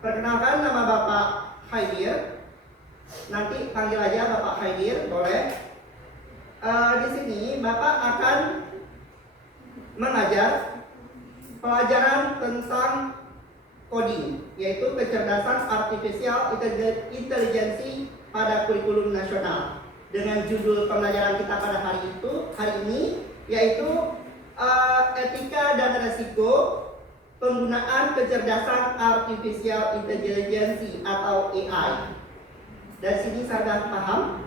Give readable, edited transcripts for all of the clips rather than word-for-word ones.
Perkenalkan, nama Bapak Haidir. Nanti panggil aja Bapak Haidir, boleh. Di sini Bapak akan mengajar pelajaran tentang coding, yaitu kecerdasan artificial intelligence pada kurikulum nasional. Dengan judul pembelajaran kita pada hari ini yaitu etika dan resiko penggunaan kecerdasan artificial intelligence atau AI. Dari sini sudah paham?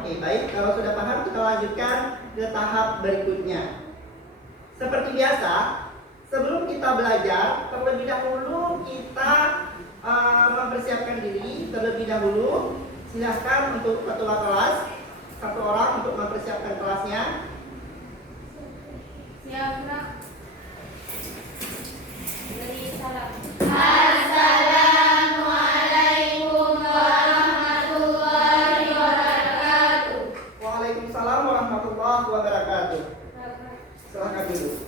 Oke, baik. Kalau sudah paham, kita lanjutkan ke tahap berikutnya. Seperti biasa, sebelum kita belajar, terlebih dahulu kita mempersiapkan diri. Terlebih dahulu, silahkan untuk ketua kelas, satu orang untuk mempersiapkan kelasnya. Siap, Kak. Beri salam. Assalamualaikum warahmatullahi wabarakatuh. Waalaikumsalam warahmatullahi wabarakatuh. Silakan dulu.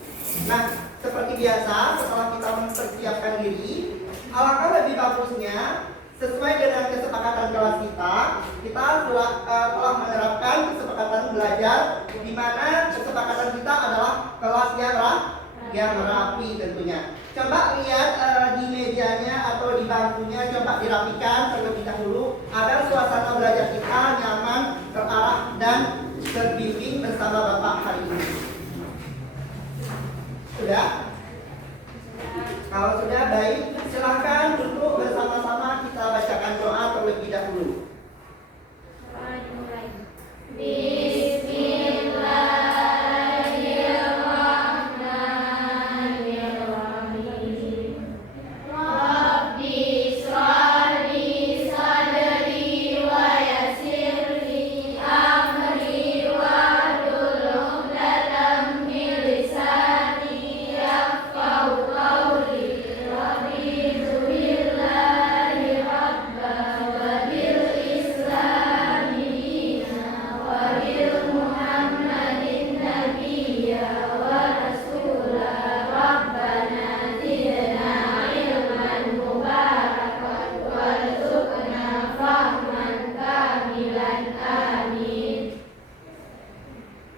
Nah, seperti biasa, setelah kita mempersiapkan diri, alangkah lebih bagusnya sesuai dengan kesepakatan kelas kita telah menerapkan kesepakatan belajar, di mana kesepakatan kita adalah kelas yang rapi tentunya. Coba lihat di mejanya atau di bangkunya, coba dirapikan terlebih dahulu agar suasana belajar kita nyaman, terarah dan terbimbing bersama Bapak hari ini. Sudah? Kalau sudah, baik, silahkan duduk bersama-sama, kita bacakan doa terlebih dahulu.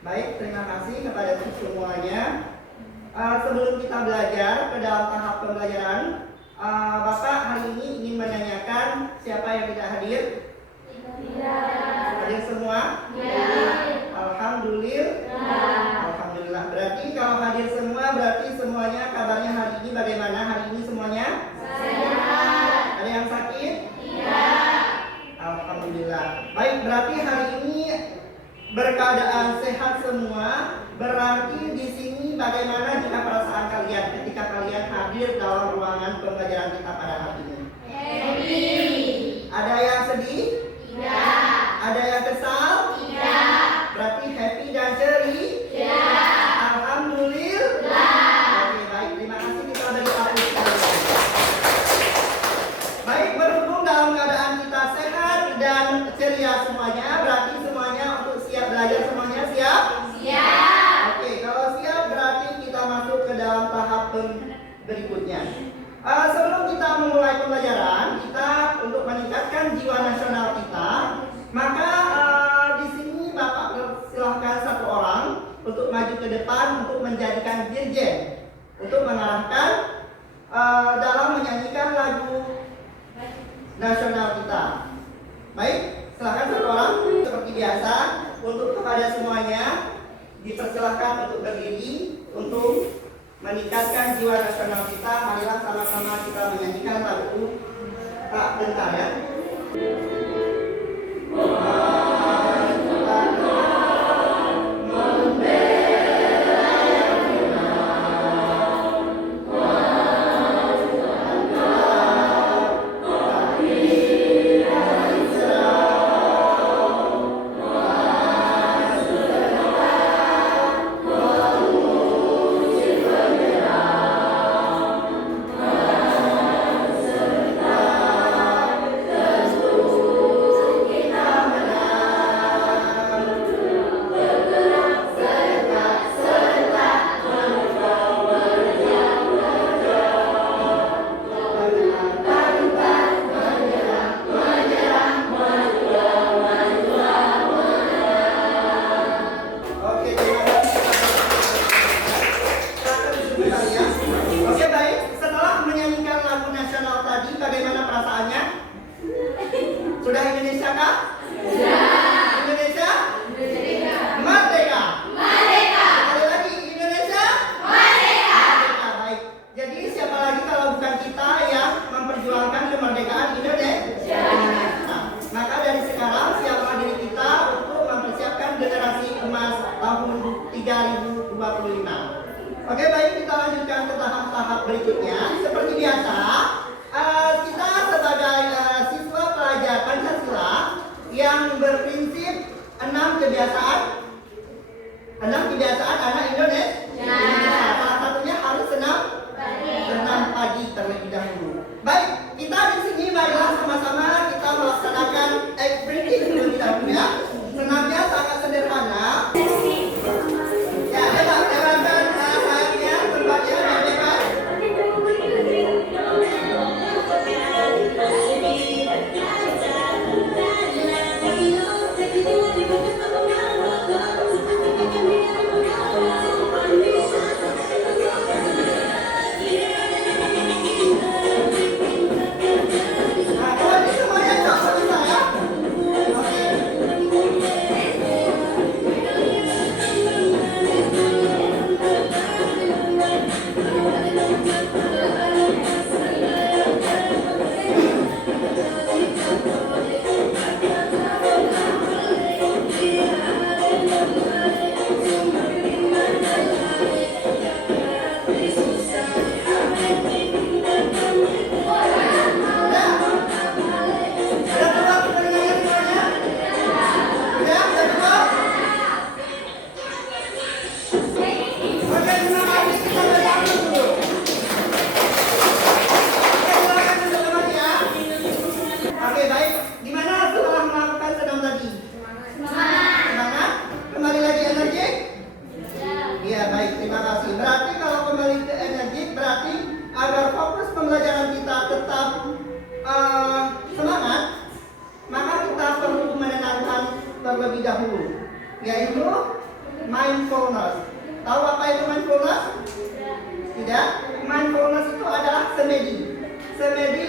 Baik, terima kasih kepada semuanya. Sebelum kita belajar ke dalam tahap pembelajaran, Bapak hari ini ingin menanyakan siapa yang tidak hadir? Tidak. Hadir semua? Ya. Alhamdulillah. Berarti kalau hadir semua, berarti semuanya kabarnya hari ini bagaimana? Hari ini semuanya? Sehat. Ada yang sakit? Tidak. Alhamdulillah. Baik, berarti hari ini berkeadaan sehat semua. Berarti di sini bagaimana jika perasaan kalian ketika kalian hadir dalam ruangan pembelajaran kita pada hari ini? Happy. Ada yang sedih? Tidak. Ada yang kesal? Tidak. Berarti happy dan ceria? Ya. Alhamdulillah. Oke, baik, terima kasih, kita beri apresiasi. Baik, berhubung dalam keadaan kita sehat dan ceria semuanya, berarti semuanya untuk siap belajar, semuanya siap? Siap. Oke, kalau siap berarti kita masuk ke dalam tahap berikutnya. Sebelum kita memulai pembelajaran, kita untuk meningkatkan jiwa nasional kita, maka di sini Bapak silahkan satu orang untuk maju ke depan untuk menjadikan dirjen, untuk mengarahkan dalam menyanyikan lagu nasional kita. Baik, silahkan satu orang. Seperti biasa, untuk kepada semuanya dipersilahkan untuk berdiri untuk meningkatkan jiwa nasional kita. Marilah sama-sama kita menyanyikan lagu. Tak bentar ya. Serta Sudah Indonesia kah? Indonesia? Merdeka. Sekali lagi, Indonesia? Merdeka. Baik. Jadi siapa lagi kalau bukan kita yang memperjuangkan kemerdekaan Indonesia? Nah, maka dari sekarang siapkan diri kita untuk mempersiapkan generasi emas tahun 3025. Oke, baik, kita lanjutkan ke tahap-tahap berikutnya. Seperti biasa, kita sebagai siswa pelajar Pancasila yang berprinsip 6 kebiasaan anak Indonesia. Salah satunya harus senam pagi terlebih dahulu. Baik, kita di sini marilah sama-sama kita melaksanakan activity terlebih dahulu ya. Senamnya sangat sederhana. Ya, coba lewatkan sayapnya, tempatnya merdeka. Nah, kalau ini semuanya cocok di saya. Oke. Oke, baik. Gimana setelah melakukan senam tadi? Semangat? Kembali lagi energi? Iya, baik. Terima kasih. Berarti kalau kembali ke energi, berarti agar fokus pembelajaran kita tetap semangat, maka kita perlu menenangkan terlebih dahulu, yaitu mindfulness. Tahu apa itu mindfulness? Tidak? Mindfulness itu adalah semedi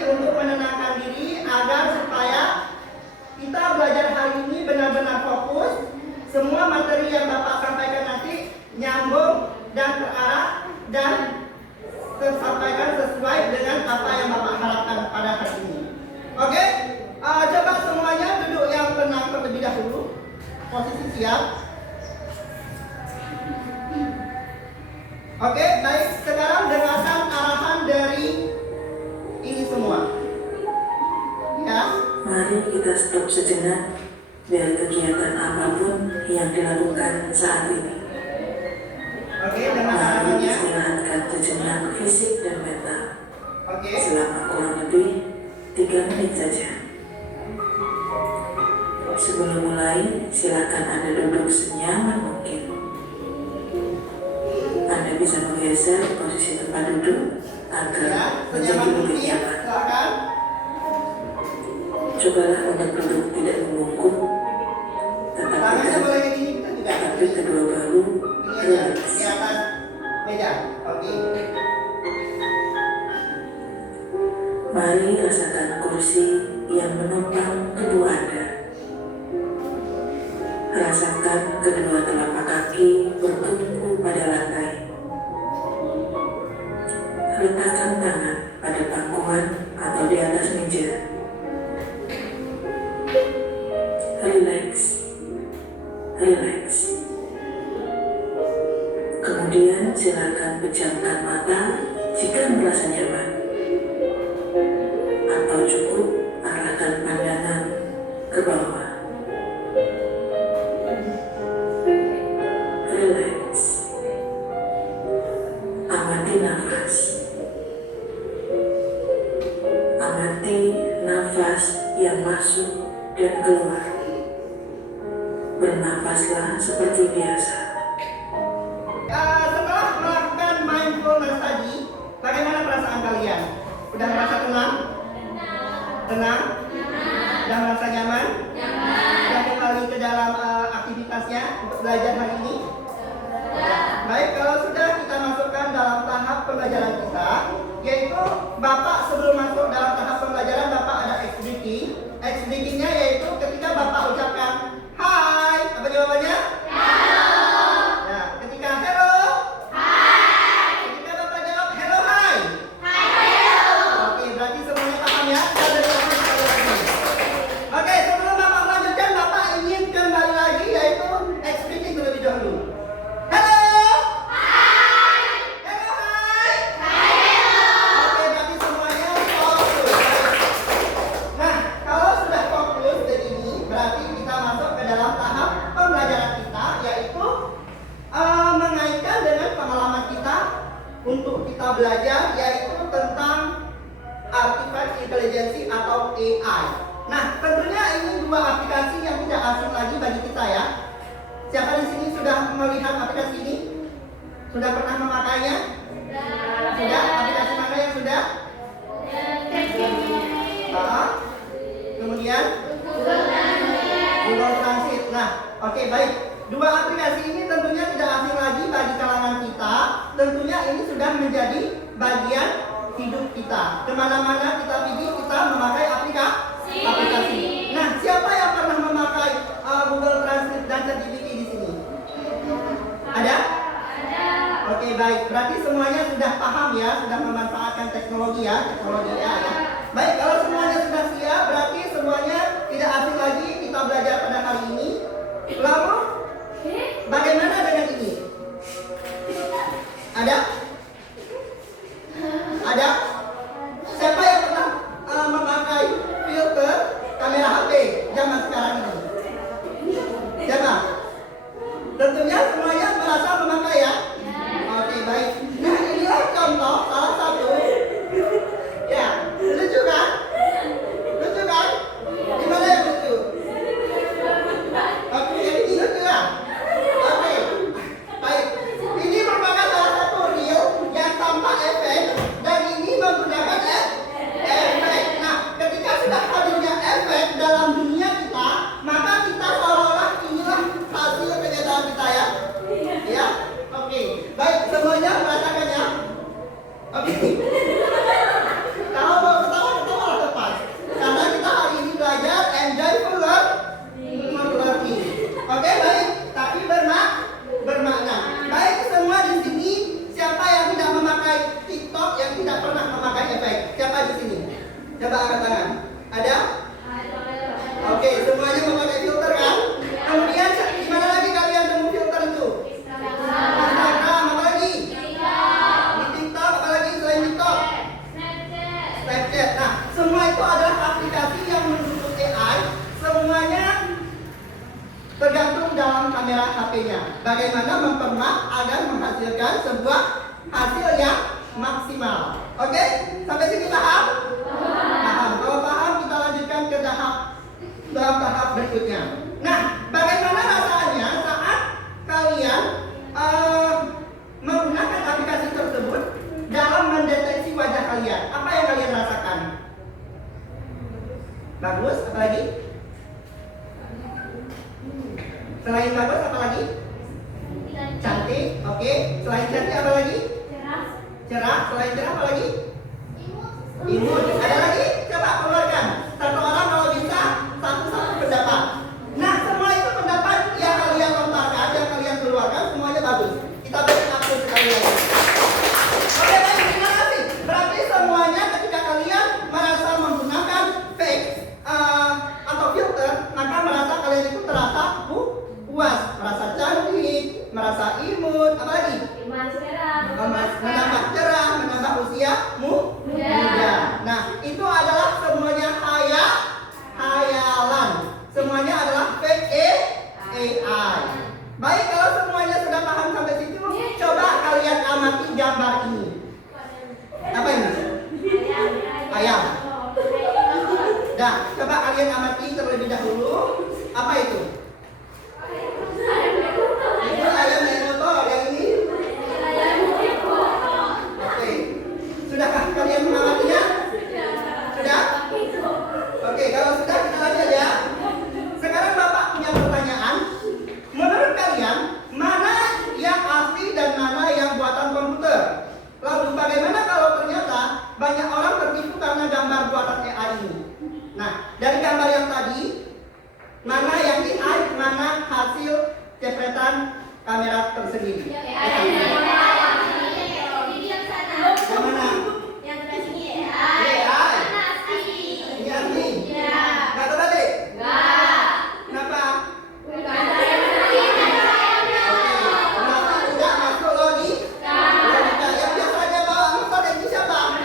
untuk menenangkan diri agar supaya kita belajar hari ini benar-benar fokus. Semua materi yang Bapak sampaikan nanti nyambung dan terarah dan tersampaikan sesuai dengan apa yang Bapak harapkan pada hari ini. Oke? Coba semuanya duduk yang tenang terlebih dahulu. Posisi siap. Oke, baik. Sekarang dengarkan arahan dari ini semua. Ya. Mari kita stop sejenak dari kegiatan apapun yang dilakukan saat ini. Oke, dengan Mari arahannya. istirahatkan sejenak fisik dan mental Oke. selama kurang lebih 3 menit saja. Sebelum mulai, silakan Anda duduk senyaman mungkin. Anda bisa menggeser posisi tempat duduk agar Ya, menjadi senyaman lebih mungkin. nyaman. Silakan. Cobalah untuk duduk tidak membungkuk, tetap Tangannya tegak, boleh ini kita juga. tapi kedua bahu Ini aja relax. di atas meja. Oke. Mari rasakan kursi yang menopang tubuh Anda. Rasakan kedua telapak kaki bertumpu pada lantai. Letakkan tangan pada pangkuan atau di atas meja. Relax. Kemudian silakan pejamkan mata jika merasa nyaman. Atau cukup arahkan pandangan ke bawah. Relax. Amati nafas. Amati nafas yang masuk dan keluar. Bernafaslah seperti biasa. Setelah melakukan mindfulness tadi, bagaimana perasaan kalian? Udah merasa tenang? Tenang? Udah merasa nyaman? Udah kembali ke dalam aktivitasnya untuk belajar hari ini? Baik, kalau sudah kita masukkan dalam tahap pembelajaran kita, yaitu Bapak sebelum masuk dalam tahap pembelajaran, Bapak ada ex breaking. Ex breakingnya Sudah pernah memakainya? Sudah? Aplikasi mana yang sudah? Kemudian Google Translate. Nah, oke, baik. Dua aplikasi ini tentunya tidak asing lagi bagi kalangan kita. Tentunya ini sudah menjadi bagian hidup kita. Kemana-mana kita pergi, kita memakai aplikasi. Nah, siapa yang pernah memakai Google Translate dan ChatGPT di sini? Ada? Oke, baik. Berarti semuanya sudah paham ya, sudah memanfaatkan teknologi ya. Baik, kalau semuanya sudah siap, berarti semuanya tidak asing lagi kita belajar pada hari ini. Lalu, bagaimana dengan ini? Ada? Ada? Siapa yang pernah memakai filter kamera HP zaman sekarang ini? Siapa? Tentunya semuanya merasa memakai ya? Oke, baik. Nah, inilah contoh salah satu. Ya, lucu kan? Lucu kan? Di mana yang lucu? Oke, ini lucu ya? Oke, baik. Ini merupakan salah satu reel yang tanpa efek dan ini menggunakan efek. Nah, ketika sudah hadirnya efek dalam dunia kita, maka kita seolah-olah inilah hasil kenyataan kita ya. Ya, oke. Baik, semuanya merasakan ya. Oke. Kalau mau ketawa lepas. Karena kita hari ini belajar enjoyful learning. Oke, baik. Tapi bermakna. Baik, semua di sini siapa yang tidak memakai TikTok, yang tidak pernah memakai efek? Siapa di sini? Coba angkat tangan. Ada? Oke, semuanya memakai filter kan? Kemudian di mana lagi kalian temu filter itu? Instagram, apa lagi? Di TikTok, apa lagi selain TikTok? Snapchat. Nah, semua itu adalah aplikasi yang mendukung AI. Semuanya tergantung dalam kamera HP-nya. Bagaimana mempermak agar menghasilkan sebuah hasil yang maksimal. Oke? Sampai sini paham? Paham. Kalau paham, kita lanjutkan ke tahap berikutnya. Nah, bagaimana rasanya saat kalian menggunakan aplikasi tersebut dalam mendeteksi wajah kalian? Apa yang kalian rasakan? Bagus, apa lagi? Selain bagus, apa lagi? Cantik, oke. Selain cantik, apa lagi? Cerah, selain cerah, apa lagi? Imut, ada lagi? Coba keluarkan. Satu orang kalau bisa, satu pendapat. Nah, semua itu pendapat yang kalian lontarkan, yang kalian keluarkan, semuanya bagus. Kita beri aplaus sekali lagi. Oke, baik, terima kasih. Berarti semuanya ketika kalian merasa menggunakan fake atau filter, maka merasa kalian itu terasa puas, merasa cantik, merasa imut, apa lagi? Menambah cerah, menambah usia muda. Nah, itu adalah semuanya hayalan. Semuanya adalah fake AI. Baik, kalau semuanya sudah paham sampai situ, coba kalian amati gambar ini. Apa ini? Ayam. Nah, coba kalian amati terlebih dahulu. Apa itu? Itu ayam yang motor, yang ini? Oke. Sudahkah kalian mengamatinya? Sudah? Oke, kalau sudah kita lanjut ya. Sekarang Bapak punya pertanyaan. Menurut kalian, mana yang asli dan mana yang buatan komputer? Lalu bagaimana kalau ternyata banyak orang tertipu karena gambar buatan AI ini? Nah, dari gambar yang tadi, mana yang AI, mana hasil cepretan kamera tersendiri? Yang mana? Nggak terbalik? Kenapa? Kenapa tidak masuk logika? Yang biasanya bawa motor itu siapa?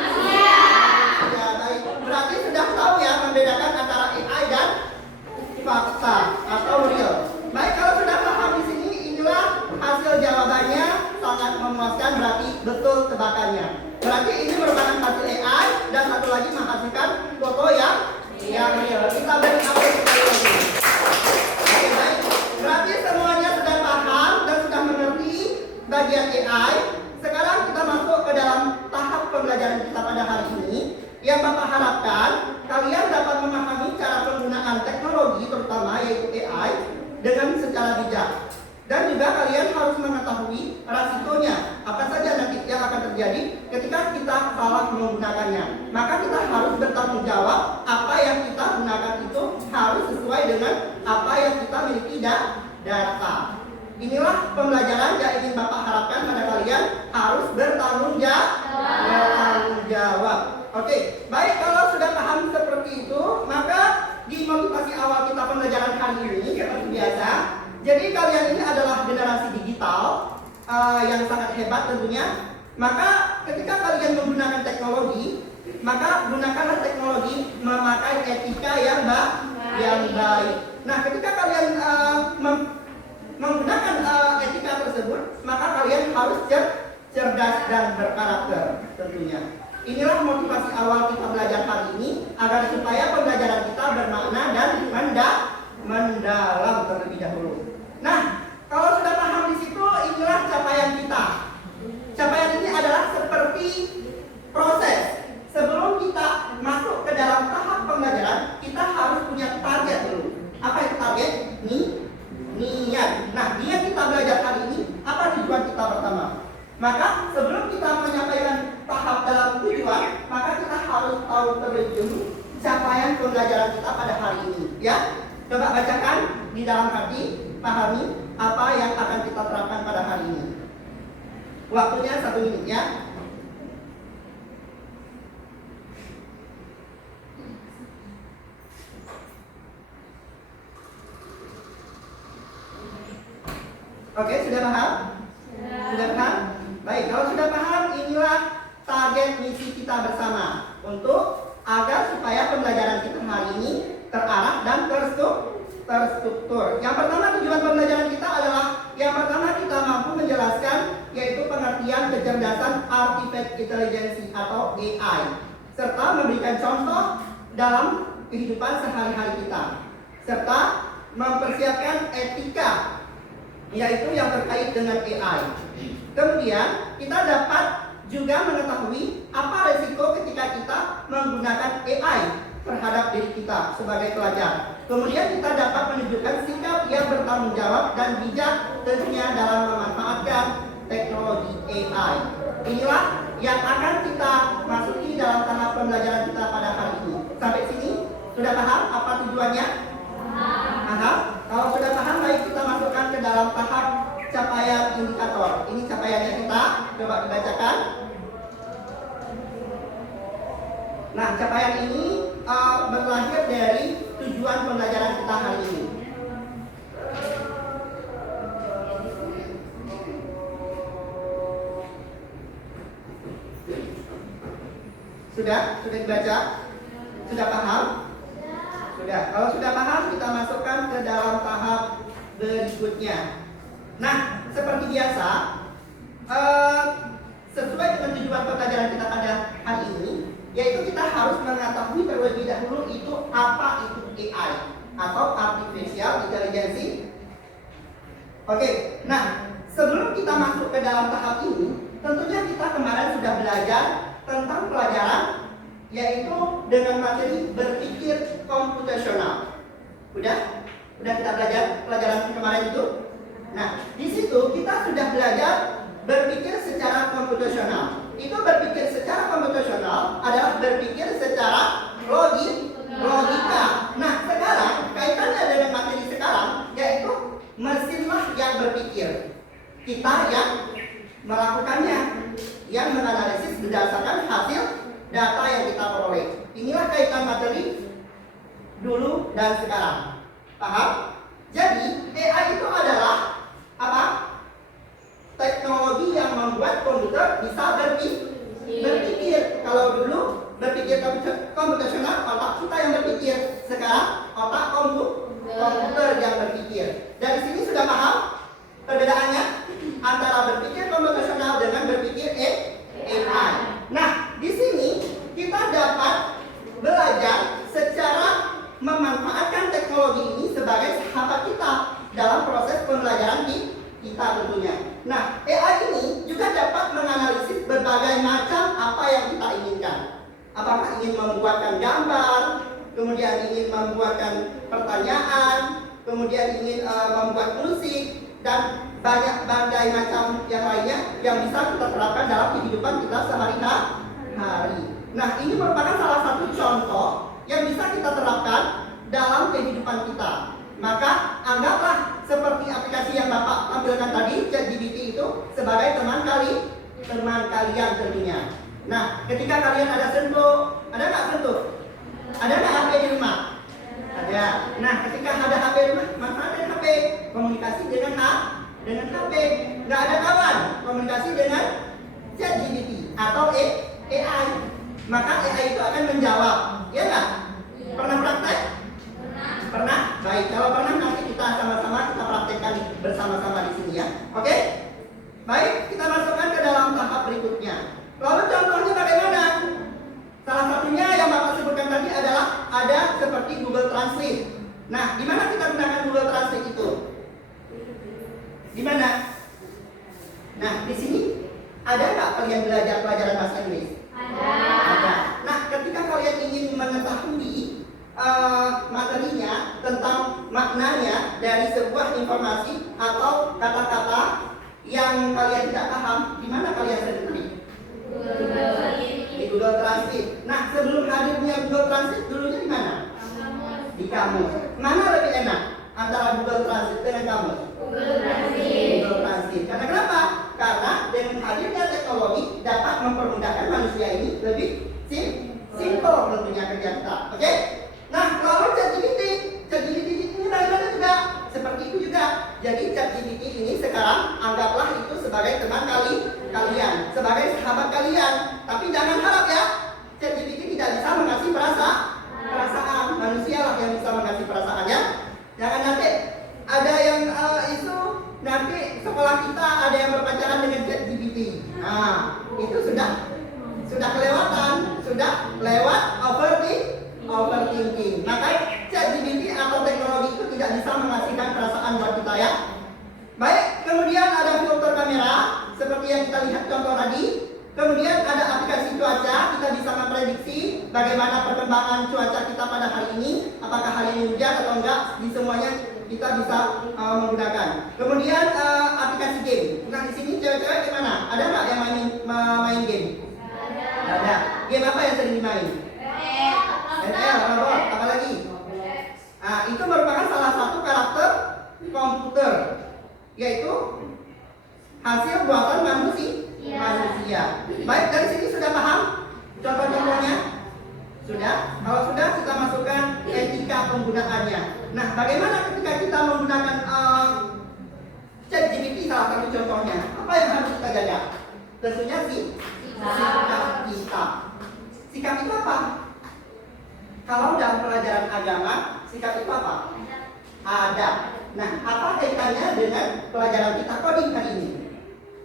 Ya, baik. Berarti sudah tahu ya membedakan antara AI dan fakta atau real. Baik, kalau sudah paham di sini, inilah hasil jawabannya. Sangat memuaskan, berarti betul tebakannya. Berarti ini merupakan hasil AI dan satu lagi menghasilkan foto yang real. Kita beri aplaus sekali lagi. Oke, baik. Berarti semuanya sudah paham dan sudah mengerti bagian AI. dengan secara bijak. Dan juga kalian harus mengetahui resikonya, apa saja nanti yang akan terjadi ketika kita salah menggunakannya. Maka kita harus bertanggung jawab, apa yang kita gunakan itu harus sesuai dengan apa yang kita miliki data. Inilah pembelajaran yang ingin Bapak harapkan pada kalian, harus bertanggung jawab. Oke, baik, kalau sudah paham seperti itu, maka di motivasi awal kita pembelajaran hari ini seperti biasa. Jadi kalian ini adalah generasi digital yang sangat hebat tentunya. Maka ketika kalian menggunakan teknologi, maka gunakanlah teknologi memakai etika yang baik. Nah, ketika kalian menggunakan etika tersebut, maka kalian harus cerdas dan berkarakter tentunya. Inilah motivasi awal kita belajar hari ini, agar supaya pembelajaran kita bermakna dan mendalam terlebih dahulu. Nah, kalau sudah paham di situ, inilah capaian kita. Capaian ini adalah seperti proses. Sebelum kita masuk ke dalam tahap pembelajaran, kita harus punya target dulu. Apa itu target? Niat. Nah, niat kita belajar hari ini, apa tujuan kita pertama? Maka sebelum kita menyampaikan tahap dalam tujuan, maka kita harus tahu terlebih dahulu capaian pembelajaran kita pada hari ini. Ya, coba bacakan di dalam hati, pahami apa yang akan kita terapkan pada hari ini. Waktunya 1 menit ya. Oke, sudah paham? Sudah paham? Baik, kalau sudah paham, inilah target misi kita bersama untuk agar supaya pembelajaran kita hari ini terarah dan terstruktur. Yang pertama, tujuan pembelajaran kita adalah yang pertama kita mampu menjelaskan, yaitu pengertian kecerdasan artificial intelligence atau AI, serta memberikan contoh dalam kehidupan sehari-hari kita, serta mempersiapkan etika, yaitu yang terkait dengan AI. Kemudian kita dapat juga mengetahui apa resiko ketika kita menggunakan AI terhadap diri kita sebagai pelajar. Kemudian kita dapat menunjukkan sikap yang bertanggung jawab dan bijak tentunya dalam memanfaatkan teknologi AI. Inilah yang akan kita masuki dalam tahap pembelajaran kita pada hari ini. Sampai sini sudah paham apa tujuannya? Paham? Kalau sudah paham, baik, kita masukkan ke dalam tahap capaian indikator. Ini capaiannya kita, coba dibacakan. Nah, capaian ini berlahir dari tujuan pembelajaran kita hari ini. Sudah dibaca? Sudah paham? Sudah. Kalau sudah paham, kita masukkan ke dalam tahap berikutnya. Nah, seperti biasa, sesuai dengan tujuan pembelajaran kita pada hari ini, yaitu kita harus mengetahui terlebih dahulu itu apa itu AI atau artificial intelligence. Oke, nah sebelum kita masuk ke dalam tahap ini, tentunya kita kemarin sudah belajar tentang pelajaran, yaitu dengan materi berpikir komputasional. Udah kita belajar pelajaran kemarin itu. Nah, di situ kita sudah belajar berpikir secara komputasional. Itu berpikir secara komputasional adalah berpikir secara logika. Nah, sekarang kaitannya dengan materi sekarang, yaitu mesinlah yang berpikir. Kita yang melakukannya, yang menganalisis berdasarkan hasil data yang kita peroleh. Inilah kaitan materi dulu dan sekarang. Paham? Jadi AI itu adalah apa? Teknologi yang membuat komputer bisa berpikir. Kalau dulu berpikir komputasional, otak kita yang berpikir. Sekarang otak komputer yang berpikir. Dari sini sudah paham perbedaannya antara berpikir komputasional dengan berpikir AI. Nah, di sini kita dapat belajar secara memanfaatkan teknologi ini sebagai sahabat kita dalam proses pembelajaran kita tentunya. Nah, AI ini juga dapat menganalisis berbagai macam apa yang kita inginkan. Apakah ingin membuatkan gambar, kemudian ingin membuatkan pertanyaan, kemudian ingin membuat musik, dan banyak berbagai macam yang lainnya yang bisa kita terapkan dalam kehidupan kita sehari-hari. Nah, ini merupakan salah satu contoh yang bisa kita terapkan dalam kehidupan kita. Maka anggaplah seperti aplikasi yang Bapak tampilkan tadi, ChatGPT itu sebagai teman kalian tentunya. Nah, ketika kalian ada sentuh, ada nggak sentuh? Ada nggak HP di rumah? Ada. Nah, ketika ada HP di rumah, manfaatkan HP, komunikasi dengan HP. Nggak ada kawan, komunikasi dengan ChatGPT atau AI. Maka AI itu akan menjawab, ya nggak? Pernah praktek? Pernah? Baik, kalau pernah nanti kita sama-sama kita praktekkan bersama-sama di sini ya. Oke? Baik, kita masukkan ke dalam tahap berikutnya. Lalu contohnya bagaimana? Salah satunya yang Bapak sebutkan tadi adalah ada seperti Google Translate. Nah, di mana kita gunakan Google Translate itu? Di mana? Nah, di sini ada nggak kalian belajar pelajaran bahasa Inggris? Ada. Nah, ketika kalian ingin mengetahui materinya tentang maknanya dari sebuah informasi atau kata-kata yang kalian tidak paham, di mana kalian sendiri? Di Google Translate. Nah, sebelum hadirnya Google Translate dulunya di mana? Di kamus. Mana lebih enak antara Google Translate dengan kamus? Google Translate. Karena kenapa? Karena dengan hadirnya teknologi dapat mempermudahkan manusia ini lebih simple tentunya kerja kita. Oke? Nah, lalu ChatGPT ini bagaimana juga? Seperti itu juga. Jadi ChatGPT ini sekarang anggaplah itu sebagai teman kalian, sebagai sahabat kalian. Tapi jangan harap ya, ChatGPT tidak bisa mengasih perasaan. Manusia lah yang bisa mengasih perasaannya. Jangan nanti ada yang isu nanti sekolah kita ada yang berpacaran dengan ChatGPT. Nah, itu sudah kelewatan, sudah lewat overthinking. Maka ChatGPT atau teknologi itu tidak bisa menghasilkan perasaan buat kita ya. Baik, kemudian ada filter kamera seperti yang kita lihat contoh tadi. Kemudian ada aplikasi cuaca, kita bisa memprediksi bagaimana perkembangan cuaca kita pada hari ini, apakah hari ini hujan atau enggak, di semuanya kita bisa menggunakan. Kemudian aplikasi game. Nah, di sini cewek-cewek gimana? Ada nggak yang main game? Ada. Game apa yang sering dimain? ML, robot, apa lagi? Nah, itu merupakan salah satu karakter komputer, yaitu hasil buatan manusia. Baik, dari sini sudah paham contoh-contohnya? Sudah? Kalau sudah, kita masukkan etika penggunaannya. Nah, bagaimana ketika kita menggunakan ChatGPT salah satu contohnya? Apa yang harus kita jaga? Tentunya sikap kita. Sikap itu apa? Kalau dalam pelajaran agama, sikap itu apa? Adab. Nah, apa kaitannya dengan pelajaran kita coding hari ini?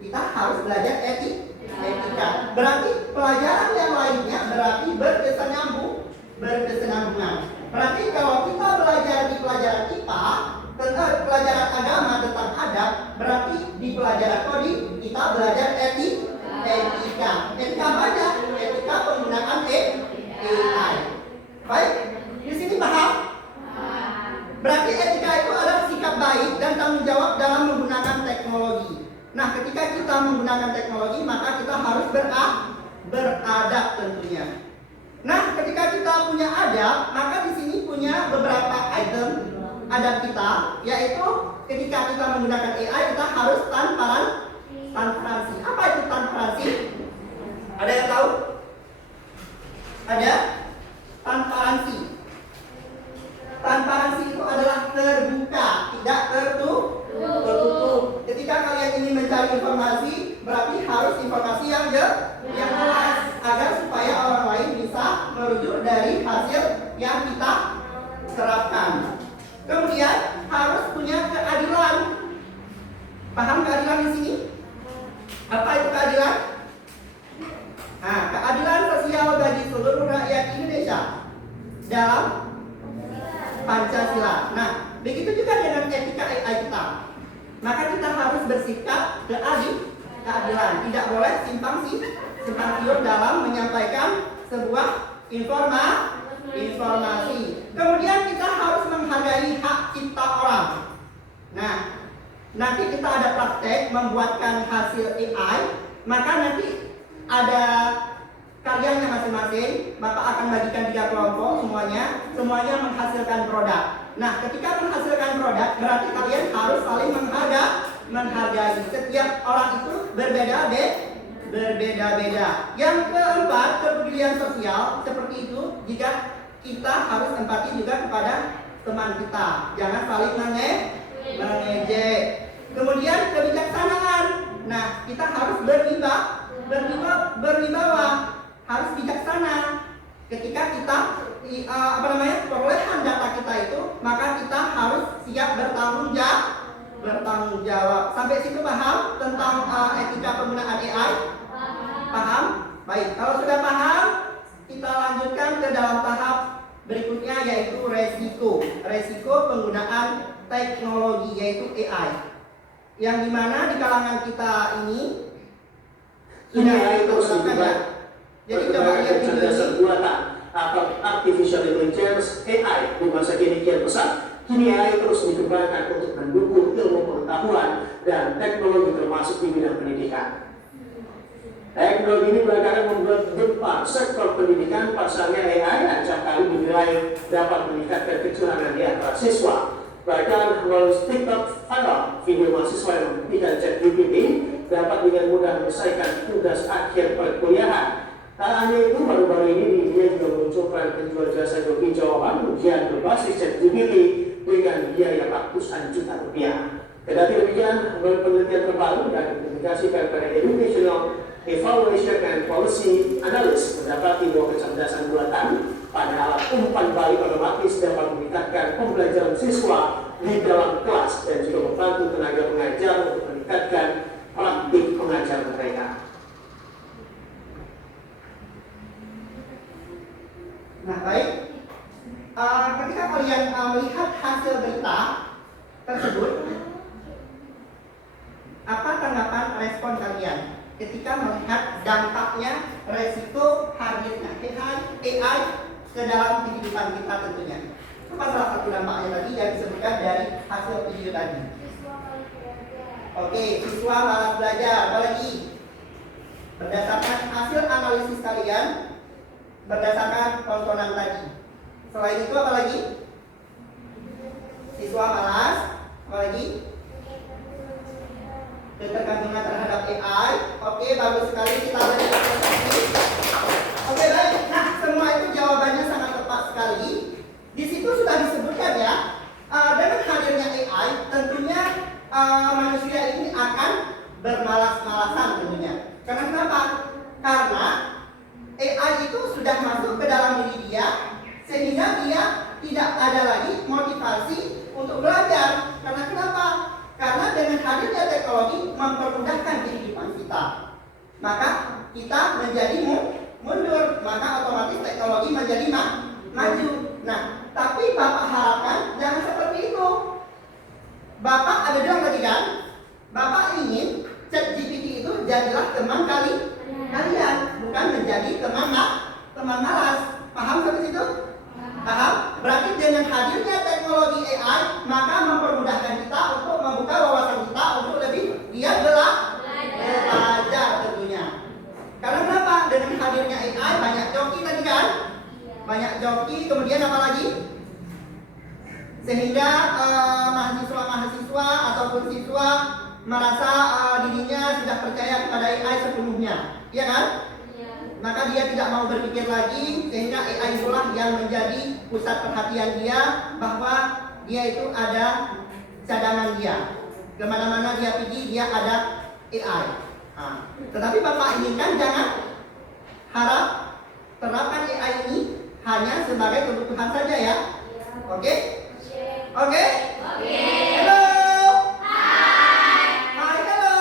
Kita harus belajar etika. Berarti pelajaran yang lainnya berarti berkesinambungan. Berarti kalau kita belajar di pelajaran IPA tentang pelajaran agama tentang adab, berarti di pelajaran coding kita belajar etika. Etika banyak, etika penggunaan AI. Baik, di sini paham? Berarti etika itu adalah sikap baik dan tanggung jawab dalam menggunakan teknologi. Nah, ketika kita menggunakan teknologi, maka kita harus beradab tentunya. Nah, ketika kita punya adab, maka di sini punya beberapa item adab kita, yaitu ketika kita menggunakan AI, kita harus transparansi. Apa itu transparansi? Ada yang tahu? Ada? Transparansi. Transparansi itu adalah terbuka, tidak tertutup. Ketika kalian ingin mencari informasi, berarti harus informasi yang jelas agar supaya orang lain bisa merujuk dari hasil yang kita serapkan. Kemudian harus punya keadilan. Paham keadilan di sini? Apa itu keadilan? Nah, keadilan sosial bagi seluruh rakyat Indonesia dalam Pancasila. Nah, begitu juga dengan etika AI kita. Maka kita harus bersikap keadilan. Tidak boleh simpang siur dalam menyampaikan sebuah informasi. Kemudian kita harus menghargai hak cipta orang. nanti kita ada praktek membuatkan hasil AI, maka nanti ada karyanya masing-masing. Bapak akan bagikan 3 kelompok semuanya menghasilkan produk. Nah, ketika menghasilkan produk berarti kalian harus saling menghargai. Setiap orang itu berbeda-beda. Yang keempat, kepedulian sosial seperti itu. Jika kita harus empati juga kepada teman kita, jangan saling mengejek. Kemudian kebijaksanaan. Nah, kita harus berwibawa, harus bijaksana. Ketika kita perolehan data kita itu, maka kita harus siap bertanggung jawab. Sampai situ paham tentang etika penggunaan AI? Paham? Baik, kalau sudah paham, kita lanjutkan ke dalam tahap berikutnya, yaitu resiko penggunaan teknologi, yaitu AI. Yang dimana di kalangan kita ini sudah terutapkan ya. Jadi coba lihat video ini. Buatan atau artificial intelligence AI di masa kini kian pesat. Kini AI terus dikembangkan untuk mendukung ilmu pengetahuan dan teknologi termasuk di bidang pendidikan. Teknologi ini belakangan membuat gempar sektor pendidikan. Pasalnya AI acap kali dinilai dapat meningkatkan kecurangan di antara siswa. Bahkan melalui TikTok viral, video mahasiswa yang membuktikan ChatGPT dapat dengan mudah menyelesaikan tugas akhir perkuliahan. Tak hanya itu, baru-baru ini dia juga menunjukkan penjual jasa joki jawaban ujian berbasis ChatGPT dengan biaya ratusan juta rupiah. Kendati demikian, menurut penelitian terbaru dan dipublikasikan pada Educational Evaluation and Policy Analysis mendapati bahwa kecerdasan buatan pada alat umpan balik otomatis dapat meningkatkan pembelajaran siswa di dalam kelas dan juga membantu tenaga pengajar untuk meningkatkan praktik pengajar mereka. Nah, baik. Ketika kalian melihat hasil berita tersebut, apa tanggapan respon kalian ketika melihat dampaknya, resiko hadirnya AI ke dalam kehidupan kita tentunya? Apa salah satu dampaknya tadi yang disebutkan dari hasil video tadi? Oke, siswa malas belajar. Apa lagi? Berdasarkan hasil analisis kalian, berdasarkan tontonan tadi. Selain itu apa lagi? Siswa malas. Apa lagi? Ketergantungan terhadap AI. Oke, bagus sekali, kita lanjut. Oke, baik. Nah, semua itu jawabannya sangat tepat sekali. Di situ sudah disebutkan ya, dengan hadirnya AI tentunya manusia ini akan bermalas-malasan tentunya. Karena kenapa? Karena AI itu sudah masuk ke dalam diri dia, sehingga dia tidak ada lagi motivasi untuk belajar. Karena kenapa? Karena dengan hadirnya teknologi mempermudahkan kehidupan kita, maka kita menjadi mundur, maka otomatis teknologi menjadi maju. Nah, tapi Bapak harapkan jangan seperti itu. Bapak ada bilang tadi kan, Bapak ingin ChatGPT itu jadilah teman kalian, bukan menjadi teman malas. Paham sampai situ? Paham? Berarti dengan hadirnya teknologi AI, maka mempermudahkan kita untuk membuka wawasan kita untuk lebih giat belajar tentunya. Karena kenapa? Dengan hadirnya AI banyak joki tadi kan? Banyak joki, kemudian apa lagi? Sehingga mahasiswa-mahasiswa ataupun siswa merasa dirinya sudah percaya kepada AI sepenuhnya, iya kan? Maka dia tidak mau berpikir lagi, sehingga AI itulah yang menjadi pusat perhatian dia, bahwa dia itu ada cadangan dia. Kemana-mana dia pergi, dia ada AI. Tetapi Bapak inginkan jangan harap terapkan AI ini hanya sebagai kebutuhan saja ya. Oke? Oke? Halo? Hai, halo?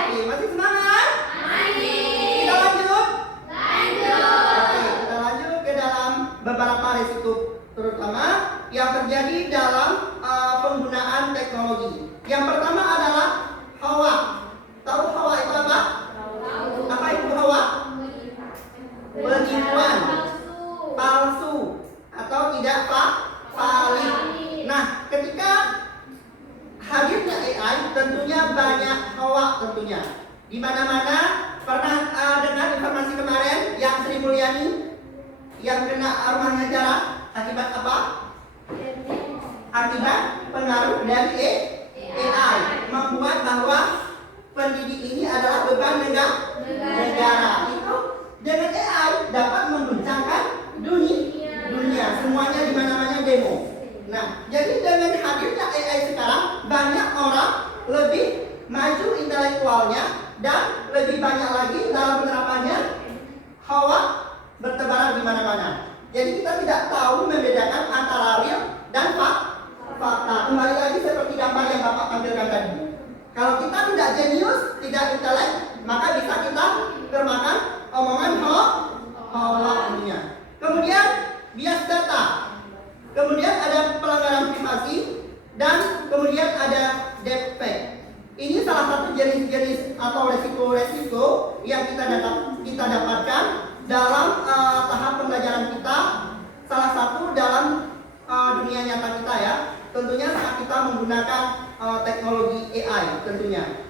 Oke, masih semangat? Kita lanjut? Oke, kita lanjut ke dalam beberapa risiko, terutama yang terjadi dalam penggunaan teknologi. Yang pertama adalah hawa. Tahu hawa itu apa? Apa itu hawa? Penipuan, palsu, atau tidak valid. Nah, ketika Di mana-mana pernah dengar informasi kemarin yang Sri Mulyani yang kena rumahnya jarang akibat apa? Akibat pengaruh dari AI membuat bahwa pendidik ini adalah beban negara. Itu dengan AI dapat mengguncangkan dunia. Semuanya di mana-mana demo. Nah, jadi dengan hadirnya AI sekarang banyak orang lebih maju intelektualnya dan lebih banyak lagi dalam penerapannya hoax bertebaran di mana-mana. Jadi kita tidak tahu membedakan antara real dan fakta. Kembali lagi seperti gambar yang Bapak tampilkan tadi. Kalau kita tidak jenius, tidak intelek, maka bisa kita termakan omongan hoax dunia. Kemudian bias data. Kemudian ada pelanggaran privasi dan kemudian ada deepfake. Ini salah satu jenis-jenis atau resiko-resiko yang kita dapatkan dalam tahap pembelajaran kita. Salah satu dalam dunia nyata kita ya. Tentunya saat kita menggunakan teknologi AI tentunya.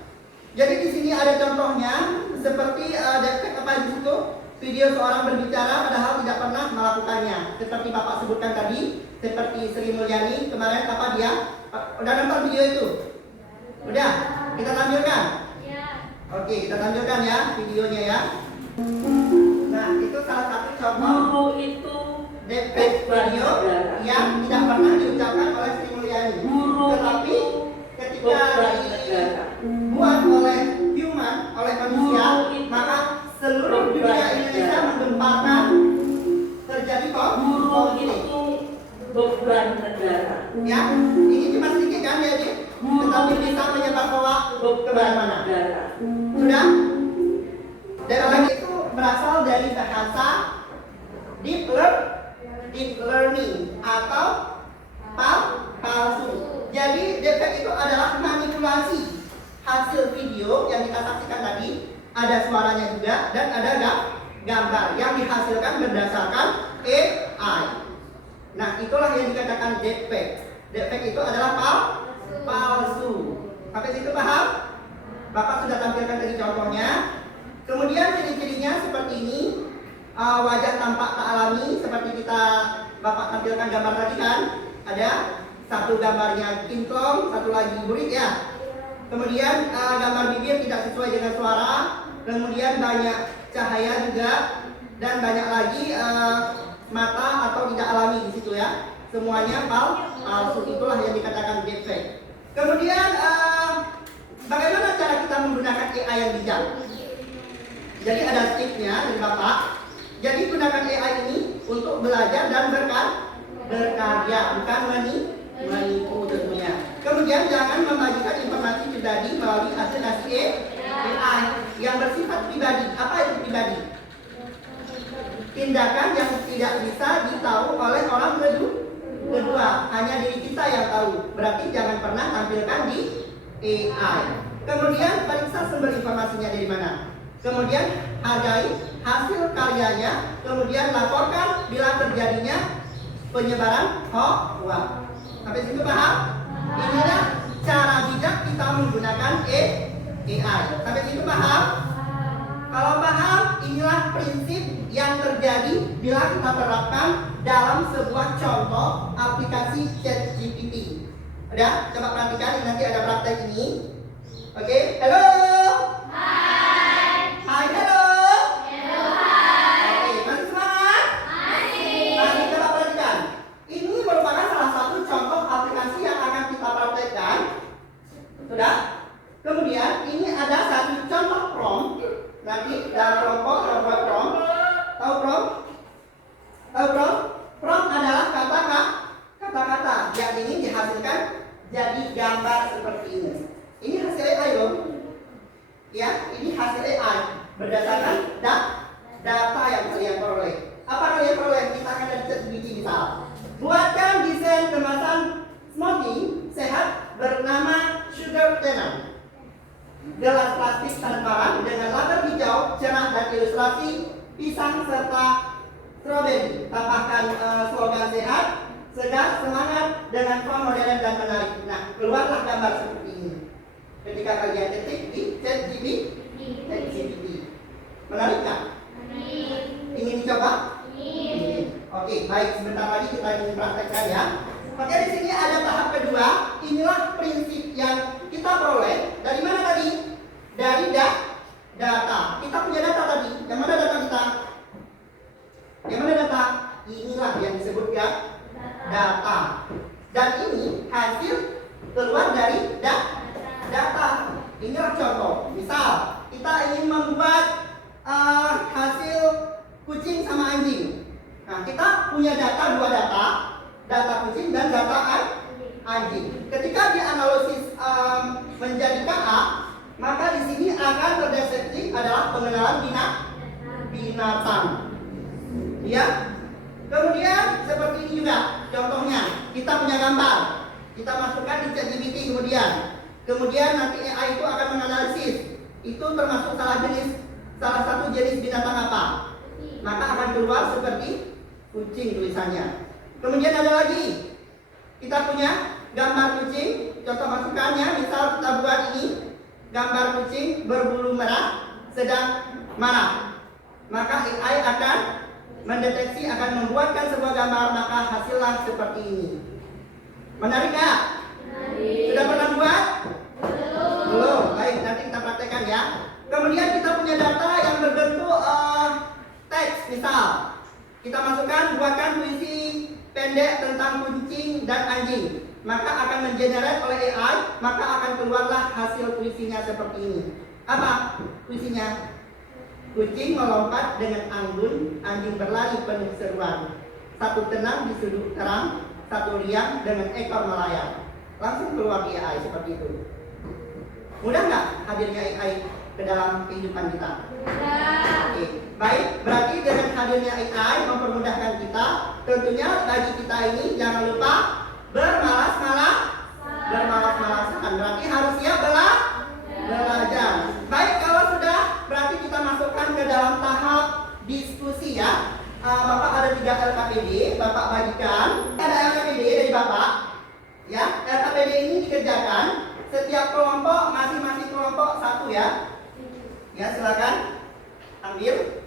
Jadi di sini ada contohnya seperti deepfake apa di situ? Video seorang berbicara padahal tidak pernah melakukannya. Seperti Bapak sebutkan tadi, seperti Sri Mulyani kemarin apa dia? Udah nonton video itu? Udah? Kita tampilkan? Oke, kita tampilkan ya videonya ya. Nah, itu salah satu contoh Guru itu deepfake video yang tidak pernah diucapkan oleh Sri Mulyani. Tetapi ketika dibuat oleh human, oleh manusia, maka seluruh dunia Indonesia menggemparkan terjadi konflik. beban negara. Ya, ini cuma sedikit kan ya, tetapi bisa menyebar hoax ke mana-mana. Sudah? Dan itu berasal dari bahasa deep learning atau palsu. Jadi deepfake itu adalah manipulasi hasil video yang kita saksikan tadi, ada suaranya juga dan ada gambar yang dihasilkan berdasarkan AI. Nah, itulah yang dikatakan deepfake. Deepfake itu adalah palsu. Sampai situ paham? Bapak sudah tampilkan tadi contohnya. Kemudian ciri-cirinya seperti ini. Wajah tampak tak alami seperti Bapak tampilkan gambar tadi kan. Ada satu gambarnya kinclong, satu lagi burik ya. Kemudian gambar bibir tidak sesuai dengan suara. Kemudian banyak cahaya juga dan banyak lagi mata atau tidak alami di situ ya. Semuanya palsu. Itulah yang dikatakan deepfake. Kemudian bagaimana cara kita menggunakan AI yang bijak? Jadi ada tipsnya dari Bapak. Jadi gunakan AI ini untuk belajar dan berkarya, bukan menipu tentunya. Kemudian jangan membagikan informasi pribadi melalui hasil AI yang bersifat pribadi. Apa itu pribadi? Tindakan yang tidak bisa ditahu oleh orang kedua, hanya diri kita yang tahu. Berarti jangan pernah tampilkan di AI. Kemudian periksa sumber informasinya dari mana. Kemudian hargai hasil karyanya. Kemudian laporkan bila terjadinya penyebaran hoax. Sampai situ paham? Inilah cara bijak kita menggunakan AI. Sampai situ paham? Kalau paham, inilah prinsip yang terjadi bila kita terapkan dalam sebuah contoh aplikasi ChatGPT. Udah? Coba perhatikan, nanti ada praktek ini. Oke, halo. Hai. Hai, halo. Hello, hai. Oke, masih semangat? Masih. Mari coba perhatikan. Ini merupakan salah satu contoh aplikasi yang akan kita praktekkan. Sudah? Kemudian ini ada satu contoh prompt. Nanti dalam kelompok kita buat prompt. Tahu prompt? Tahu prompt? Prompt adalah kata-kata yang ingin dihasilkan jadi gambar seperti ini. Ini hasil AI loh. Ya, ini hasil AI berdasarkan data yang kalian peroleh. Apa kalian peroleh? Kita akan dari ChatGPT misal. Buatkan desain kemasan smoothie sehat bernama Sugar Tenant. Gelas plastik transparan dengan latar hijau cerah dan ilustrasi pisang serta strawberry. Tambahkan slogan sehat, segar, semangat dengan font modern dan menarik. Nah, keluarlah gambar seperti ini. Ketika kalian ketik di ChatGPT, activity. Menarik nggak? Ingin dicoba? Oke, baik, sebentar lagi kita ingin praktekkan ya. Oke, di sini ada tahap kedua. Inilah prinsip yang kita peroleh dari mana tadi? Dari data. Kita punya data tadi. Yang mana data kita? Yang mana data? Inilah yang disebut data. Dan ini hasil keluar dari data. Inilah contoh. Misal kita ingin membuat hasil kucing sama anjing. Nah, kita punya dua data kucing dan data anjing. Ketika dianalisis menjadi KA, maka di sini akan terdeteksi adalah pengenalan binatang. Ya. Kemudian seperti ini juga contohnya, kita punya gambar, kita masukkan di ChatGPT kemudian nanti AI itu akan menganalisis itu termasuk salah satu jenis binatang apa, maka akan keluar seperti kucing tulisannya. Kemudian ada lagi, kita punya gambar kucing, contoh masukannya, misal kita buat ini gambar kucing berbulu merah sedang marah, maka AI akan mendeteksi, akan membuatkan sebuah gambar, maka hasilnya seperti ini. Menarik nggak? Sudah pernah buat? Belum. Baik, nanti kita praktekkan ya. Kemudian kita punya data yang berbentuk teks, misal kita masukkan, buatkan puisi pendek tentang kucing dan anjing, maka akan mengenerate oleh AI, maka akan keluarlah hasil puisinya seperti ini. Apa puisinya? Kucing melompat dengan anggun, anjing berlari penuh seruan. Satu tenang di sudut terang, satu riang dengan ekor melayang. Langsung keluar AI seperti itu. Mudah nggak hadirnya AI ke dalam kehidupan kita? Oke, baik. Berarti dengan hadirnya AI mempermudahkan kita. Tentunya bagi kita ini jangan lupa bermalas-malasan. Berarti harus siap belajar. Baik, kalau sudah, berarti kita masukkan ke dalam tahap diskusi ya. Bapak ada 3 LKPD, Bapak bagikan. Ada LKPD dari Bapak. Ya, LKPD ini dikerjakan setiap kelompok, masing-masing kelompok 1 ya. Ya, silakan ambil.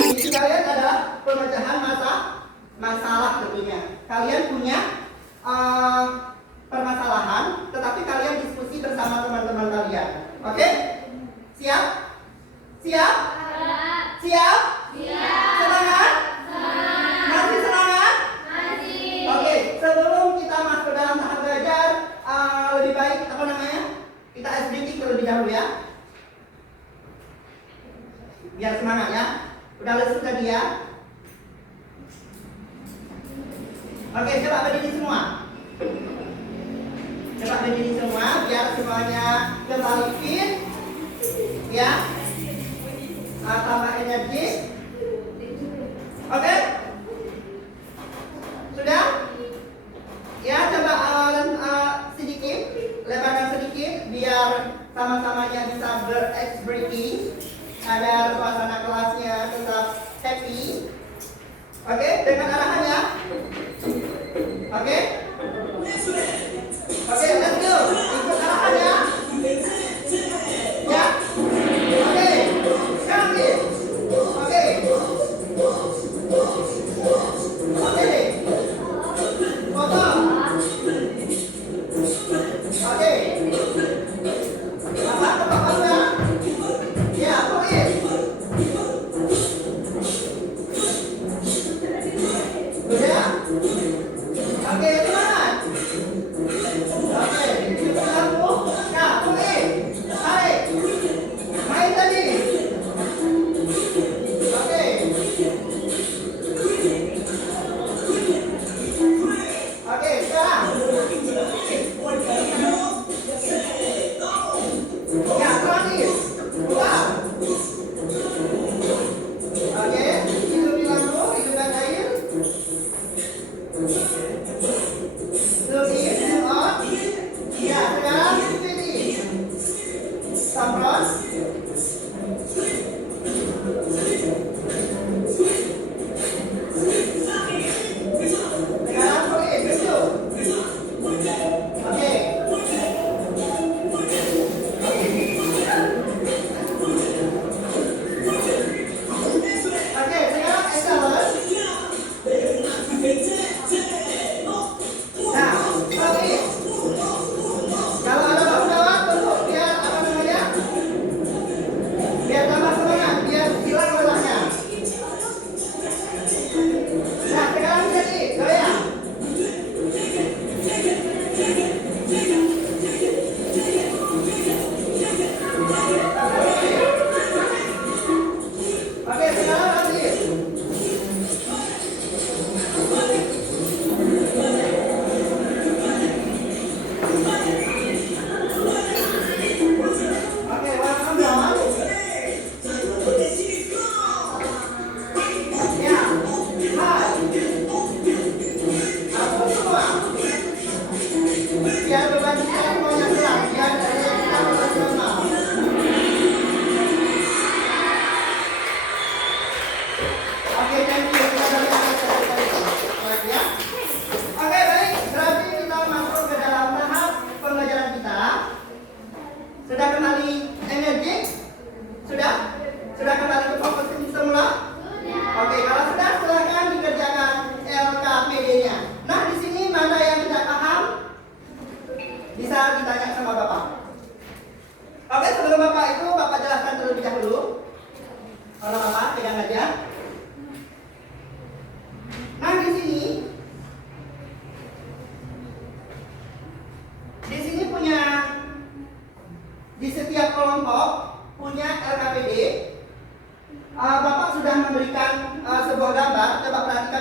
Ini kalian adalah pemecahan masalah tentunya. Kalian punya permasalahan, tetapi kalian diskusi bersama teman-teman kalian. Oke? Siap? Siap? Siap? Semangat? Masih semangat? Oke, sebelum kita masuk ke dalam tahap belajar, lebih baik kita SBT terlebih dahulu ya. Biar semangat ya. Udah lesu tadi ya. Oke, coba berdiri semua. Coba berdiri semua biar semuanya kembali fit. Ya. Tambah energi. Oke? Sudah? Ya, coba sedikit, lebarkan sedikit biar sama-samanya bisa berekspresi agar suasana kelasnya tetap happy. Oke, dengan arahannya. Oke? Oke, let's go. Ikut arahannya. Ya. Oke. Sekarang nih. Oke.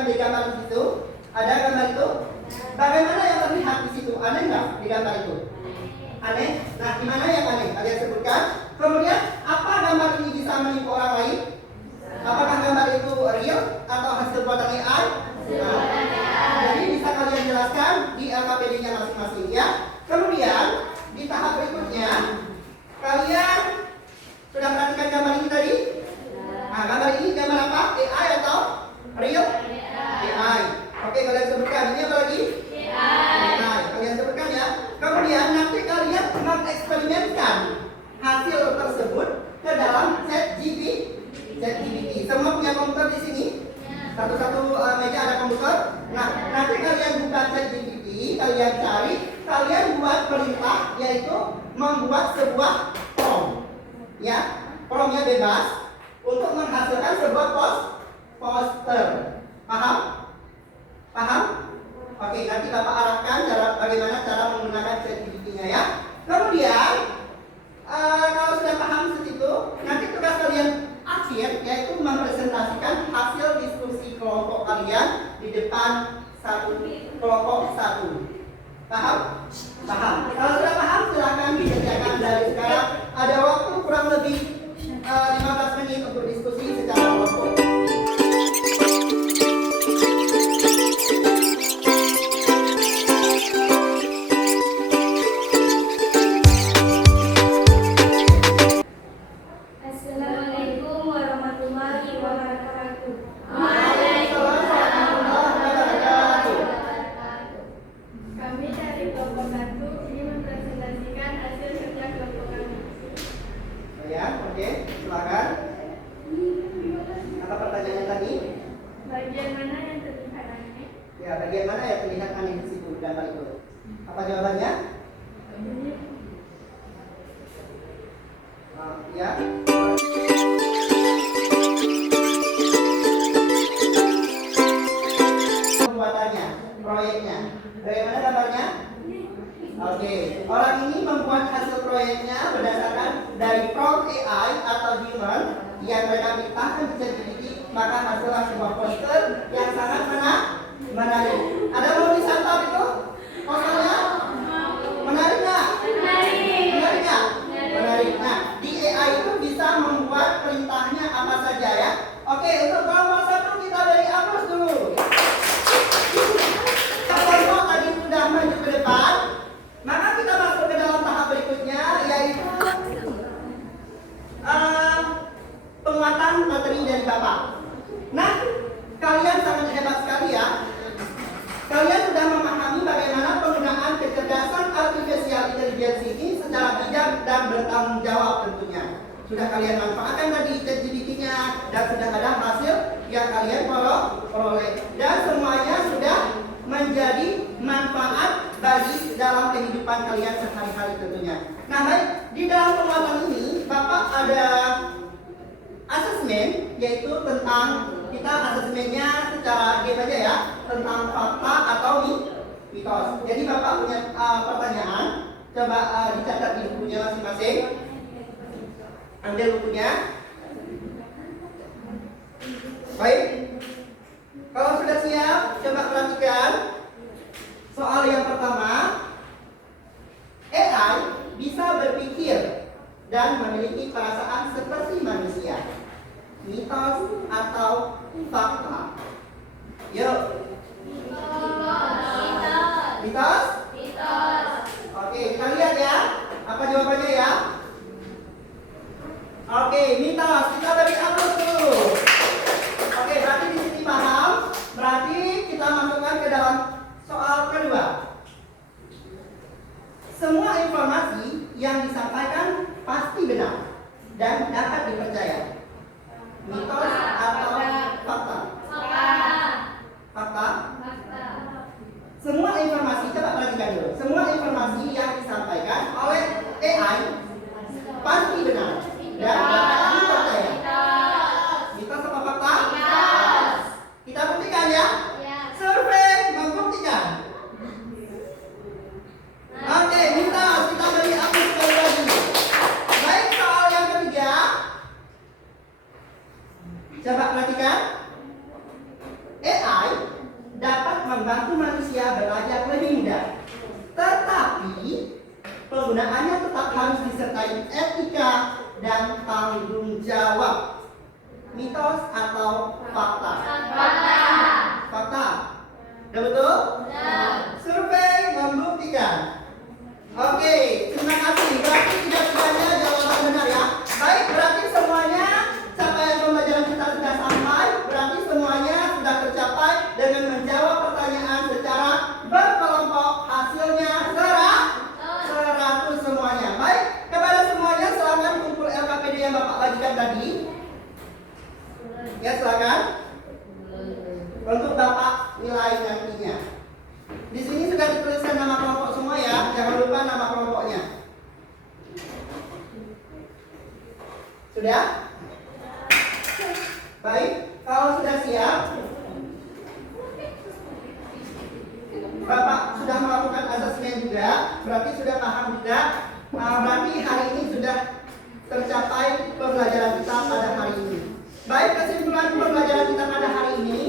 di gambar di situ? Ada gambar itu? Bagaimana yang terlihat di situ? Aneh nggak di gambar itu? Aneh? Nah, di mana yang aneh? Kalian sebutkan. Kemudian, apa gambar ini bisa menipu orang lain? Apakah gambar itu real atau hasil buatan AI? Jadi bisa kalian jelaskan di LKPD-nya masing-masing ya. Kemudian, di tahap berikutnya, kalian sudah perhatikan gambar ini tadi? Nah, gambar ini gambar apa? AI atau real? AI. Oke, kalian sebutkan. Ini apa lagi? AI. Kalian sebutkan ya. Kemudian nanti kalian mengeksperimenkan hasil tersebut ke dalam ChatGPT. Semua punya komputer di sini? Satu-satu meja ada komputer. Nah, nanti kalian buka ChatGPT, kalian cari, kalian buat perintah yaitu membuat sebuah prompt. Ya, promptnya bebas untuk menghasilkan sebuah poster. Paham? Paham? Oke, nanti Bapak arahkan bagaimana cara menggunakan ChatGPT-nya ya. Kemudian, kalau sudah paham seperti itu, nanti tugas kalian akhir yaitu mempresentasikan hasil diskusi kelompok kalian di depan kelompok satu. Paham? Paham. Kalau sudah paham, silakan dikerjakan dari sekarang. Ada waktu kurang lebih 15 menit untuk diskusi secara kelompok. Assalamualaikum warahmatullahi wabarakatuh. Waalaikumsalam warahmatullahi wabarakatuh. Kami dari kelompok 1 ingin mempresentasikan hasil kerja kelompok kami. Ya, oke, silakan. Apa pertanyaannya tadi? Bagian mana yang terlihat aneh? Ya, bagian mana yang terlihat aneh di situ gambar itu? Apa jawabannya? Ya. Pembuatannya, proyeknya. Bagaimana gambarnya? Oke, orang ini membuat hasil proyeknya berdasarkan dari prompt AI atau human yang mereka mintakan di ChatGPT, maka hasilnya sebuah poster yang sangat menarik. Ada mau disantap itu? Posternya? Menarik nggak? Menarik nggak? Menarik. Nah, di AI itu bisa membuat perintahnya apa saja ya. Oke, untuk kelompok 1 kita beri aplaus dulu. Kelompok tadi sudah maju ke depan, maka kita masuk ke dalam tahap berikutnya yaitu penguatan materi dari Bapak. Nah, kalian sangat hebat sekali ya. Kalian sudah memahami bagaimana penggunaan kecerdasan artificial intelligence ini secara bijak dan bertanggung jawab tentunya. Sudah kalian manfaatkan tadi ChatGPT-nya dan sudah ada hasil yang kalian peroleh. Dan semuanya sudah menjadi manfaat bagi dalam kehidupan kalian sehari-hari tentunya. Nah, baik, di dalam penguatan ini Bapak ada asesmen, yaitu tentang kita asesmennya secara game aja ya, tentang fakta atau mitos. Jadi Bapak punya pertanyaan, coba dicatat di bukunya masing-masing. Ambil bukunya. Baik, kalau sudah siap, coba perhatikan soal yang pertama. AI bisa berpikir dan memiliki perasaan seperti manusia. Mitos atau fakta? Yuk. Mitos? Oke, kita lihat ya. Apa jawabannya ya? Oke, mitos. Kita beri aplaus dulu. Oke, berarti di sini paham. Berarti kita masukkan ke dalam soal kedua. Semua informasi yang disampaikan pasti benar dan dapat dipercaya. Mitos atau fakta? Fakta. Semua informasi, coba perhatikan dulu. Semua informasi yang disampaikan oleh AI pasti benar dan dapat dipercaya. Mitos apa fakta? Kita buktikan ya. Survei membuktikan. Oke, mitos. Kita beri aplaus sekali lagi. Baik, soal yang ketiga. Coba perhatikan. membantu manusia belajar lebih mudah. Tetapi penggunaannya tetap harus disertai etika dan tanggung jawab. Mitos atau fakta? Fakta. Udah betul? Survei membuktikan. Oke, terima kasih. Berarti tidak semuanya jawaban benar ya. Baik, berarti semuanya capaian pembelajaran kita sudah sampai. Berarti semuanya sudah tercapai dengan menjawab pertanyaan secara berkelompok. Hasilnya 100 semuanya. Baik, kepada semuanya silakan kumpul LKPD yang Bapak bagikan tadi. Ya, silakan. Untuk Bapak nilai nantinya. Di sini sudah dituliskan nama kelompok semua ya. Jangan lupa nama kelompoknya. Sudah? Baik, kalau sudah siap, Bapak sudah melakukan asesmen juga, berarti sudah paham juga. Berarti hari ini sudah tercapai pembelajaran kita pada hari ini. Baik, kesimpulan pembelajaran kita pada hari ini.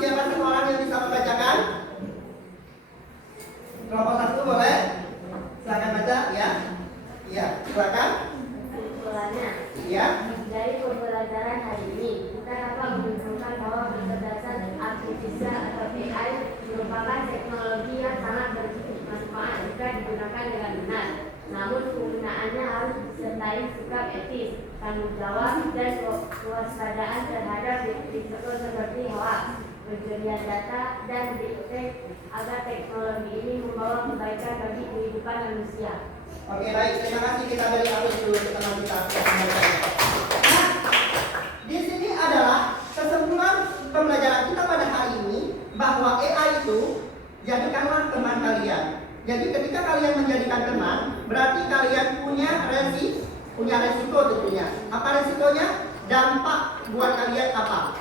Siapa seorang yang bisa membacakan? Kelompok 1 boleh? Silakan baca ya. Ya, silakan. Kesimpulannya, Ya. dari pembelajaran hari ini, kita dapat menyimpulkan bahwa kecerdasan artifisial atau AI merupakan teknologi yang sangat bermanfaat jika digunakan dengan benar. Namun penggunaannya harus disertai sikap etis, tanggung jawab, dan kewaspadaan terhadap risiko seperti hoax, pencurian data, dan deepfake agar teknologi ini membawa kebaikan bagi kehidupan manusia. Oke, baik, terima kasih. Kita beri aplaus dulu ke teman kita. Nah, di sini adalah kesimpulan pembelajaran kita pada hari ini bahwa AI itu jadikanlah teman kalian. Jadi ketika kalian menjadikan teman, berarti kalian punya resiko tentunya. Apa resikonya? Dampak buat kalian apa?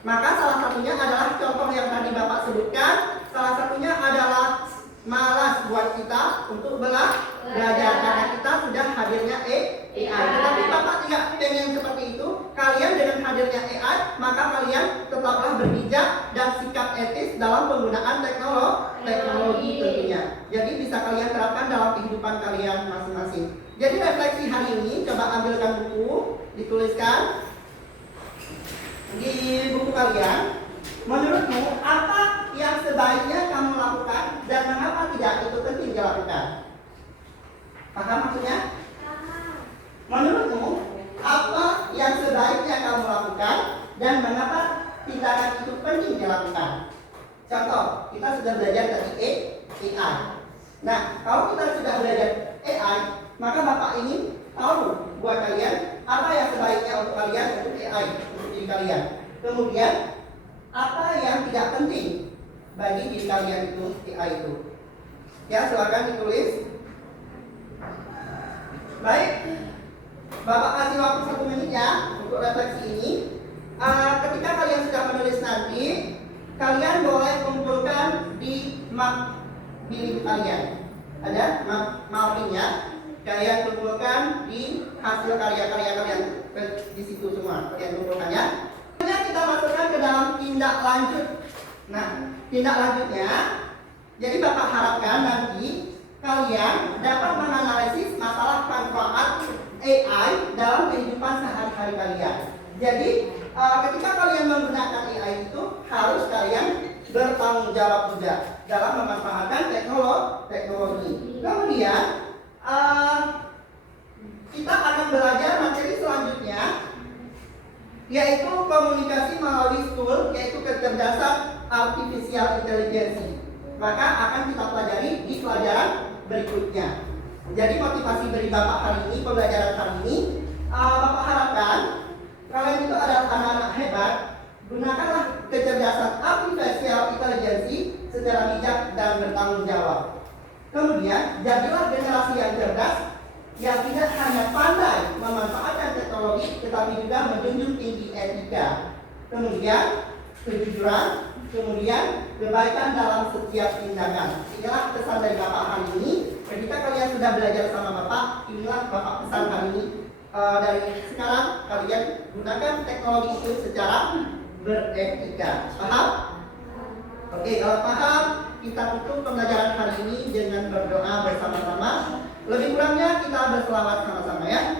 Maka salah satunya adalah contoh yang tadi Bapak sebutkan. Salah satunya adalah malas buat kita untuk belajar karena kita sudah hadirnya AI. Tetapi Bapak tidak pengen seperti itu. Kalian dengan hadirnya AI, maka kalian tetaplah berbijak dan sikap etis dalam penggunaan teknologi tentunya. Jadi bisa kalian terapkan dalam kehidupan kalian masing-masing. Jadi refleksi hari ini, coba ambilkan buku, dituliskan di buku kalian. Menurutmu apa yang sebaiknya kamu lakukan dan mengapa tidak itu penting dilakukan? Paham maksudnya? Menurutmu apa yang sebaiknya kamu lakukan dan mengapa tindakan itu penting dilakukan? Contoh, kita sudah belajar tadi AI. Nah, kalau kita sudah belajar AI, maka Bapak ingin tahu buat kalian apa yang sebaiknya untuk kalian untuk AI, untuk diri kalian. Kemudian apa yang tidak penting bagi diri kalian itu AI itu. Ya, silakan ditulis. Baik, Bapak kasih waktu 1 menit ya untuk refleksi ini. Ketika kalian sudah menulis nanti, kalian boleh kumpulkan di map milik kalian. Ada mapnya. Kalian kumpulkan di hasil karya-karya kalian di situ semua. Kalian kumpulkan ya. Kita masukkan ke dalam tindak lanjut. Nah, tindak lanjutnya, jadi Bapak harapkan nanti kalian dapat menganalisis masalah manfaat AI dalam kehidupan sehari-hari kalian. Jadi ketika kalian menggunakan AI itu harus kalian bertanggung jawab juga dalam memanfaatkan teknologi. Kemudian kita akan belajar materi selanjutnya, yaitu komunikasi melalui tool, yaitu kecerdasan artificial intelligence. Maka akan kita pelajari di pelajaran berikutnya. Jadi motivasi dari Bapak hari ini, pembelajaran hari ini, Bapak harapkan kalian itu adalah anak-anak hebat. Gunakanlah kecerdasan artificial intelligence secara bijak dan bertanggung jawab. Kemudian jadilah generasi yang cerdas, yang tidak hanya pandai memanfaatkan teknologi, tetapi juga menjunjung tinggi etika. Kemudian kejujuran, kemudian kebaikan dalam setiap tindakan. Inilah pesan dari Bapak hari ini. Ketika kalian sudah belajar sama Bapak, inilah Bapak pesan hari ini. Dari sekarang kalian gunakan teknologi itu secara beretika. Paham? Oke? Oke, kalau paham, kita tutup pembelajaran hari ini dengan berdoa bersama-sama. Lebih kurangnya kita berselawat sama-sama ya.